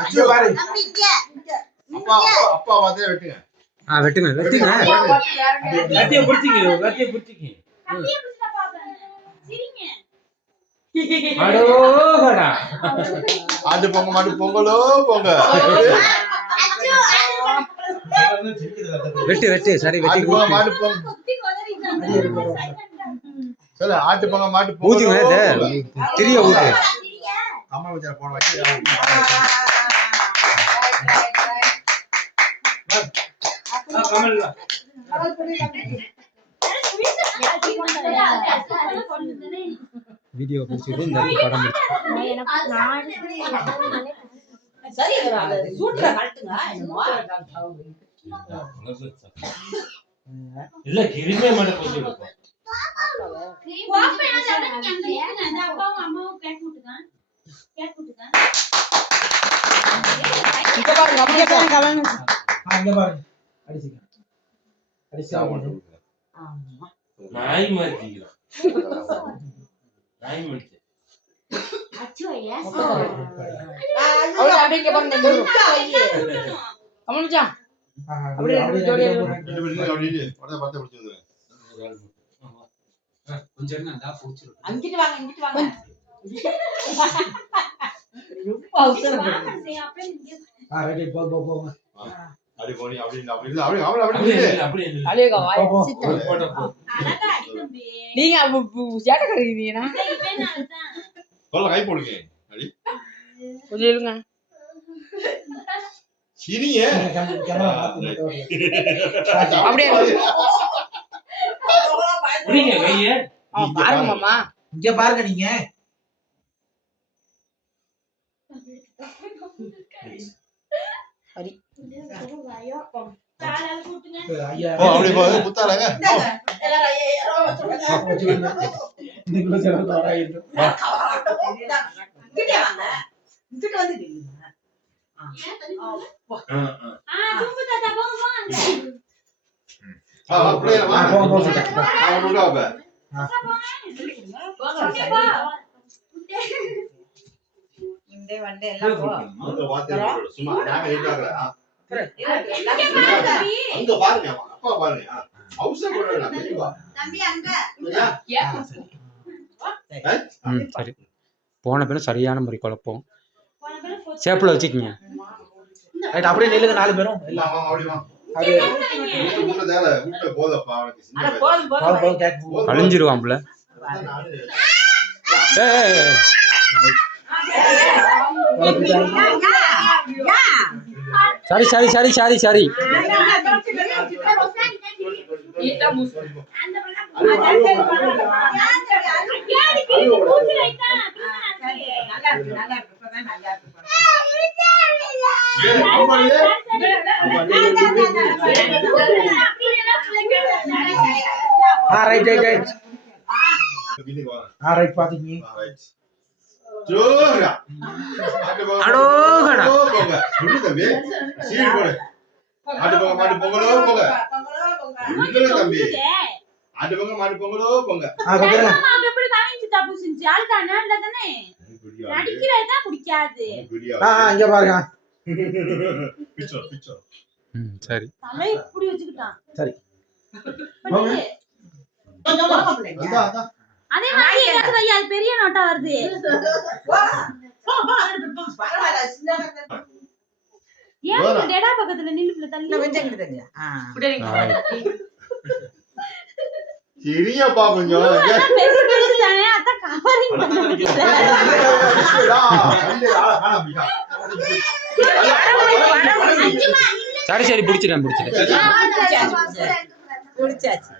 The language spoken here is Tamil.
அச்சு பாரு. அப்பா பாத்தே வெட்டுங்க. வெட்டுங்க வெட்டுங்க. கத்திய புடிச்சிங்க. அடோகடா. ஆட்டு பொங்க மாட்டு பொங்கலோ பொங்க. வெட்டு சரி வெட்டி பொங்க மாட்டு பொங்க. சரி ஆட்டு பொங்க மாட்டு பொங்க. ஊத்துங்க திரிய ஊத்து. அம்மா வச்சா போன வச்சு. கமல்ல. வீடியோ பிடிச்சிருக்கு இந்த படம் சரி சூட்ல கட்டுங்க இல்ல கிரிமே மட போச்சு வாப்ப என்ன சொல்றீங்க அந்த அப்பாவும் அம்மாவும் கேட் முட்டுதான் இங்க பாருங்க கவனம் அங்க பாருங்க அடிச்சா ஆமா நாய் மாதிரி நாய் மாதிரி அச்சோ எஸ் அவள அப்படியே பாருங்க கமலுஜா அப்படியே ஜோடியா அப்படியே வடை பத்த பிடிச்சது. கொஞ்சம் இருங்க அந்த புடிச்சிரும். அங்கிட்டு வாங்க ரொம்ப அவசரம் ரெடி போங்க. அப்படி போனி அப்படி இல்ல அப்படி இல்ல. அலேகா வாய் போடா போ. அழகா அடி தம்பி நீங்க சேட்ட கறீங்கனா இவன் அதுதான் சொல்ல கை போடுங்க. அடி கொஞ்சம் இருங்க சிரிங்க. கேமரா மாத்தி அப்படியே புடிங்க கைய. பாருங்க மாமா இங்க பாருங்க நீங்க. சரி காலால கூட்டுங்க ஐயா அப்படி போய் குத்தாலங்க. நீங்க சொல்றது வராயிட்டு. இங்கிட்டு வந்து தும்பு தாத்தா போங்க அப்படியே வா. போங்க. நான் உள்ள இந்த வண்டே எல்லாம் போ சும்மா நாங்க ஏறாங்க. தம்பி அங்க பாருங்க அப்பா பாருங்க. ஹவுஸ் போறடா தெளிவா. தம்பி அங்க சரி போன பின்ன சரியான முறை குழப்பம். போன பேர் சேப்புல வச்சுக்கீங்க. ரைட் அப்படியே நில்லுங்க நாலு பேரும். இல்ல அப்படி வா. அது ஊட்ட தேல ஊட்ட போதப்பா அவனுக்கு அட சின்ன. போதும் கேட் கழிஞ்சிருவாம்ல. சரி ரைட் பாத்தீங்க. ஜோரா அடோகடா. போங்க சொல்லு தம்பி சீரி போடு. ஆட்டு பொங்க மாட்டு பொங்கலோ பொங்க. இல்ல தம்பி ஆட்டு பொங்க மாட்டு பொங்கலோ பொங்க. பாத்தீங்களா அம்மா எப்படி காமிச்சு தப்பு செஞ்சு ஆளுக்கு அண்ணாண்ட தானே நடிக்கிறதா பிடிக்காது. இங்க பாருங்க. பிச்சோ சரி தலை இப்படி வச்சுக்கிட்டான் சரி அதே மாதிரி எங்க ஐயா அது பெரிய நோட்டா வருது. ஏன் டேடா பக்கத்துல நின்னு தள்ளி சிரியப்பா கொஞ்சம் பெருசு பெருசு தானே அத கவரிங் பண்ணுங்க. சரி பிடிச்சிட்டேன் முடிச்சாச்சு